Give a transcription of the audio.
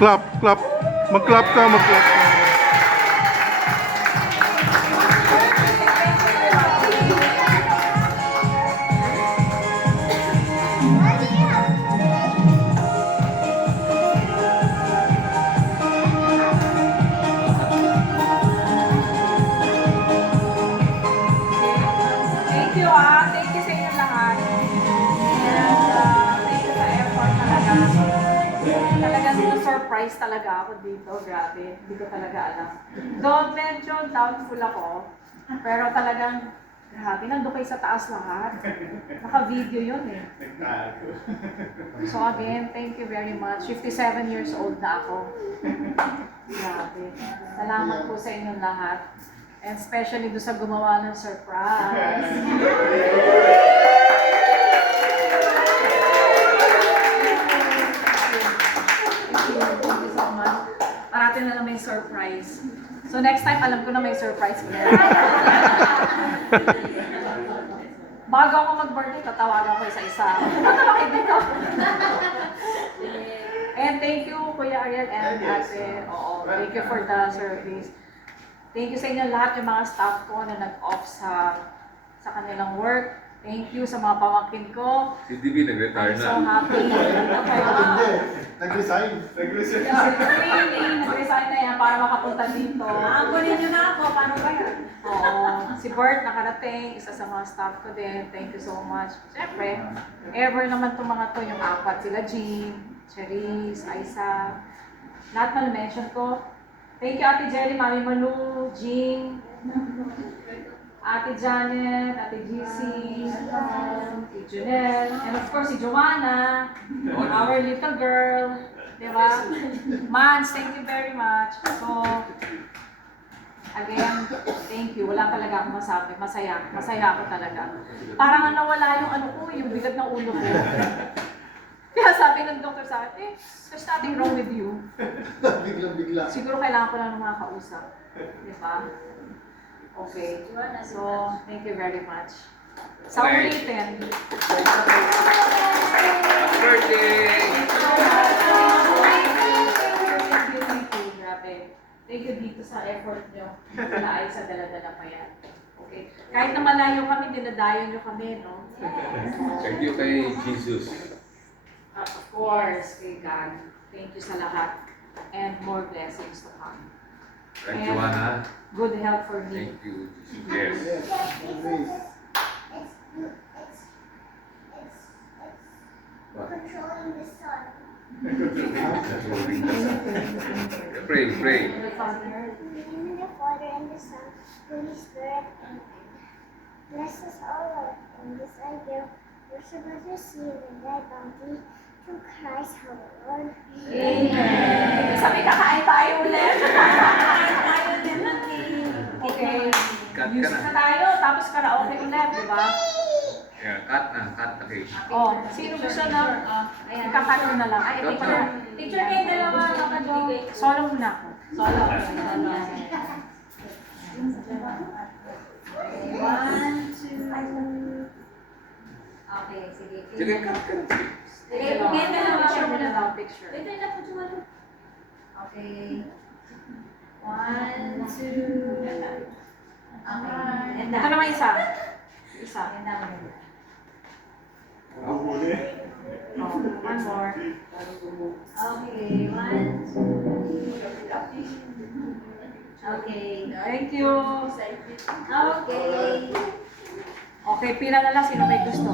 Clap, clap. Mag-clap ka, mag-clap ka. Thank you Thank you sa inyo lahat. And thank you sa effort talaga. Talagang surprise talaga ako dito. Grabe. Hindi ko talaga alam. Don't mention, doubtful ako. Pero talagang, grabe, nandun kayo sa taas lahat. Naka-video yun eh. So again, thank you very much. 57 years old na ako. Grabe. Salamat po sa inyong lahat. And especially doon sa gumawa ng surprise. Thank you so much. Parating na may surprise. So next time, alam ko na may surprise ko. Bago ako mag-birthday, tatawagan ko isa-isa. Tatawa kayo dito. And thank you, Kuya Ariel and Ate. Oo, thank you for the service. Thank you sa inyo lahat, yung mga staff ko na nag-off sa kanilang work. Thank you sa mga pamangkin ko. Si DB nag-retire I'm na. so happy. Nag-resign. Nag-resign na yan para makapunta dito. Kunin nyo na ako, paano ba yan? Oo. Si Bert nakarating, isa sa mga staff ko din. Thank you so much. Siyempre, ever naman itong mga to, yung apat, sila Jean, Cherise, Aisa. Lahat na mention ko. Thank you Ate Jelly, Mami Manu, Jean, Ate Janet, Ate GC, Ate Junel, and of course si Joanna, our little girl, di ba? Mans, thank you very much. So, again, thank you. Wala talaga akong masabi. Masaya. Masaya ako talaga. Parang nawala yung ano ko, yung bigat ng ulo ko. Kaya sabi ng doktor sa akin, there's nothing wrong with you. Biglang-bigla. Siguro kailangan ko lang ng mga kausap. Di ba? Okay. So, thank you very much. Sa Okay. ulitin. Happy birthday! Thank you. Grabe. Thank you dito sa effort nyo. Wala ay sa dala-dala pa yan. Okay. Kahit na malayo kami, dinadayo nyo kami, no? Thank you kay Jesus. Of course, kay God. Thank you sa lahat. And more blessings to come. Kay Joanna. Good health for me. Thank you, Jesus. Yes. Yes, always. Controlling the sun. Pray, pray. The Father, In the name of the Father and the Son, Holy Spirit, Amen. Bless us all, Lord, in this I give. Worship us receive in thy bounty through Christ our Lord. Amen. Sabi kakain tayo ulit. Tayo din ng Okay. Cut ka Music na. na tayo, tapos karaoke ulit, di ba? Yeah, cut na, cut na kayo. Oh, sino gusto na? Ikakat mo na lang. Ay, picture. Picture kayo dalawa, nakadogay. Solo muna ako. Solo. One, two. Okay, sige. Sige, cut ka na. Sige, pigay dalawa. Picture muna daw, picture. Wait, wait, ako dyan. Okay. One, two. Okay. And Ito naman isa. Isa. And down. Oh, one more. Okay, one, two. Okay. Thank you. Okay. Okay, pila na lang. Sino may gusto?